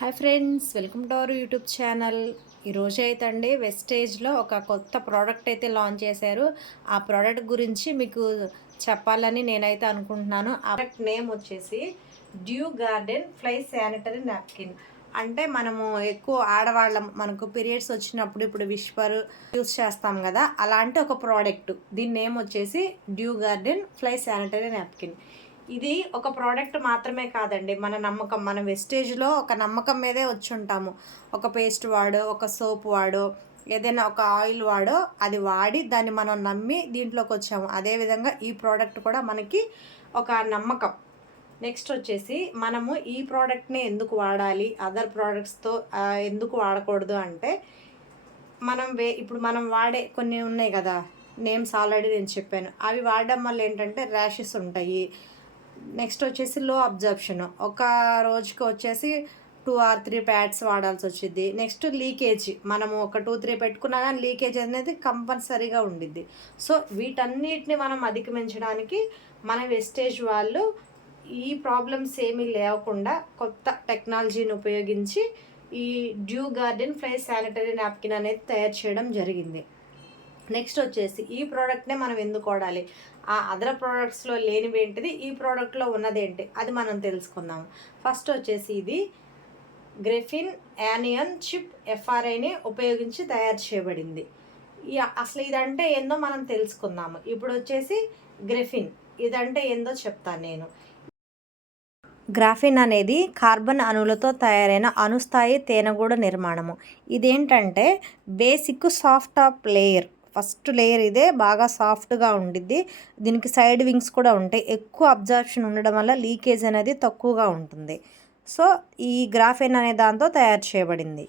Hi friends, welcome to our YouTube channel. ఈరోజు అయితే అండి వెస్టేజ్లో ఒక కొత్త ప్రోడక్ట్ అయితే లాంచ్ చేశారు. ఆ ప్రోడక్ట్ గురించి మీకు చెప్పాలని నేనైతే అనుకుంటున్నాను. ఆ ప్రోడక్ట్ నేమ్ వచ్చేసి due garden fly sanitary napkin. అంటే మనము ఎక్కువ ఆడవాళ్ళం, మనకు పీరియడ్స్ వచ్చినప్పుడు ఇప్పుడు విస్పర్ యూస్ చేస్తాం కదా, అలాంటి ఒక ప్రోడక్ట్. దీని నేమ్ వచ్చేసి due garden fly sanitary napkin. ఇది ఒక ప్రోడక్ట్ మాత్రమే కాదండి, మన నమ్మకం. మన వెస్టేజ్లో ఒక నమ్మకం మీదే వచ్చి ఉంటాము. ఒక పేస్ట్ వాడో, ఒక సోప్ వాడో, ఏదైనా ఒక ఆయిల్ వాడో, అది వాడి దాన్ని మనం నమ్మి దీంట్లోకి వచ్చాము. అదేవిధంగా ఈ ప్రోడక్ట్ కూడా మనకి ఒక నమ్మకం. నెక్స్ట్ వచ్చేసి మనము ఈ ప్రోడక్ట్ని ఎందుకు వాడాలి, అదర్ ప్రోడక్ట్స్తో ఎందుకు వాడకూడదు అంటే, ఇప్పుడు మనం వాడే కొన్ని ఉన్నాయి కదా, నేమ్స్ ఆల్రెడీ నేను చెప్పాను. అవి వాడడం వల్ల ఏంటంటే ర్యాషెస్ ఉంటాయి. నెక్స్ట్ వచ్చేసి లో అబ్జర్ప్షన్, ఒక రోజుకి వచ్చేసి 2 or 3 ప్యాడ్స్ వాడాల్సి వచ్చింది. నెక్స్ట్ లీకేజ్, మనము ఒక 2-3 పెట్టుకున్నా కానీ లీకేజ్ అనేది కంపల్సరీగా ఉండిద్ది. సో వీటన్నిటిని మనం అధిగమించడానికి మన వెస్టేజ్ వాళ్ళు ఈ ప్రాబ్లమ్స్ ఏమీ లేకుండా కొత్త టెక్నాలజీని ఉపయోగించి ఈ due garden fly sanitary napkin అనేది తయారు చేయడం జరిగింది. నెక్స్ట్ వచ్చేసి ఈ ప్రోడక్ట్నే మనం ఎందుకు వాడాలి, ఆ అదర్ ప్రోడక్ట్స్లో లేనివి ఏంటిది, ఈ ప్రోడక్ట్లో ఉన్నదేంటి, అది మనం తెలుసుకుందాం. ఫస్ట్ వచ్చేసి ఇది గ్రెఫిన్ యానియన్ చిప్ ఎఫ్ఆర్ఐని ఉపయోగించి తయారు చేయబడింది. అసలు ఇదంటే ఏందో మనం తెలుసుకుందాము. ఇప్పుడు వచ్చేసి గ్రెఫిన్ ఇదంటే ఏందో చెప్తాను నేను. గ్రాఫిన్ అనేది కార్బన్ అణువులతో తయారైన అణుస్థాయి తేనెగూడ నిర్మాణము. ఇదేంటంటే basic soft top layer. First layer ఇదే, బాగా సాఫ్ట్గా ఉండిద్ది. దీనికి సైడ్ వింగ్స్ కూడా ఉంటాయి. ఎక్కువ అబ్జర్ప్షన్ ఉండడం వల్ల లీకేజ్ అనేది తక్కువగా ఉంటుంది. సో ఈ గ్రాఫిన్ అనే దాంతో తయారు చేయబడింది.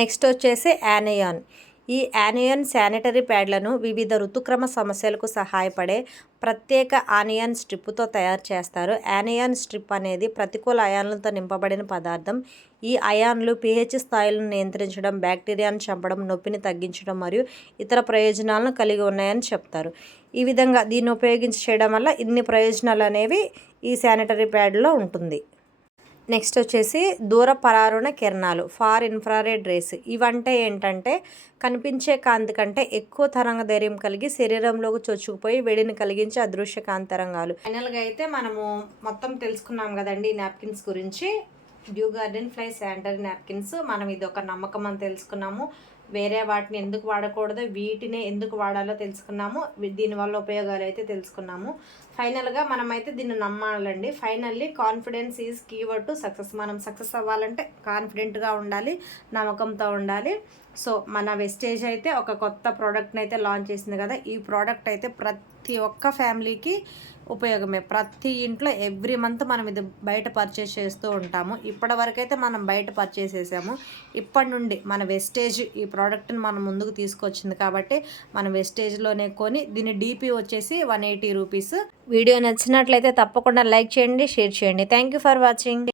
నెక్స్ట్ వచ్చేసి యానియాన్. ఈ యానియన్ శానిటరీ ప్యాడ్లను వివిధ ఋతుక్రమ సమస్యలకు సహాయపడే ప్రత్యేక ఆనియన్ స్ట్రిప్తో తయారు చేస్తారు. యానియన్ స్ట్రిప్ అనేది ప్రతికూల అయాన్లతో నింపబడిన పదార్థం. ఈ అయాన్లు pH స్థాయిలను నియంత్రించడం, బ్యాక్టీరియాను చంపడం, నొప్పిని తగ్గించడం మరియు ఇతర ప్రయోజనాలను కలిగి ఉన్నాయని చెప్తారు. ఈ విధంగా దీన్ని ఉపయోగించి చేయడం వల్ల ఇన్ని ప్రయోజనాలు అనేవి ఈ శానిటరీ ప్యాడ్లో ఉంటుంది. నెక్స్ట్ వచ్చేసి దూర పరారుణ కిరణాలు, ఫార్ ఇన్ఫ్రారెడ్ రేస్. ఇవంటే ఏంటంటే కనిపించే కాంతి కంటే ఎక్కువ తరంగధైర్యం కలిగి శరీరంలోకి చొచ్చుకుపోయి వేడిని కలిగించే అదృశ్య కాంతి తరంగాలు. ఫైనల్గా అయితే మనము మొత్తం తెలుసుకున్నాం కదండి నాప్కిన్స్ గురించి. Due garden fly sanitary napkins, మనం ఇది ఒక నమ్మకం అని తెలుసుకున్నాము. వేరే వాటిని ఎందుకు వాడకూడదు, వీటిని ఎందుకు వాడాలో తెలుసుకున్నాము. దీనివల్ల ఉపయోగాలు అయితే తెలుసుకున్నాము. ఫైనల్గా మనమైతే దీన్ని నమ్మాలండి. Finally confidence is keyword to success. మనం సక్సెస్ అవ్వాలంటే కాన్ఫిడెంట్గా ఉండాలి, నమ్మకంతో ఉండాలి. సో మన వెస్టేజ్ అయితే ఒక కొత్త ప్రోడక్ట్ని అయితే లాంచ్ చేసింది కదా. ఈ ప్రోడక్ట్ అయితే ప్రతి ఒక్క ఫ్యామిలీకి ఉపయోగమే. ప్రతి ఇంట్లో ఎవ్రీ మంత్ మనం ఇది బయట పర్చేస్ చేస్తూ ఉంటాము. ఇప్పటి వరకైతే మనం బయట పర్చేస్ చేసాము. ఇప్పటి నుండి మన వెస్టేజ్ ఈ ప్రోడక్ట్ని మనం ముందుకు తీసుకొచ్చింది కాబట్టి మన వెస్టేజ్లోనే కొని, దీని DP వచ్చేసి 180 రూపీస్. వీడియో నచ్చినట్లయితే తప్పకుండా లైక్ చేయండి, షేర్ చేయండి. Thank you for watching.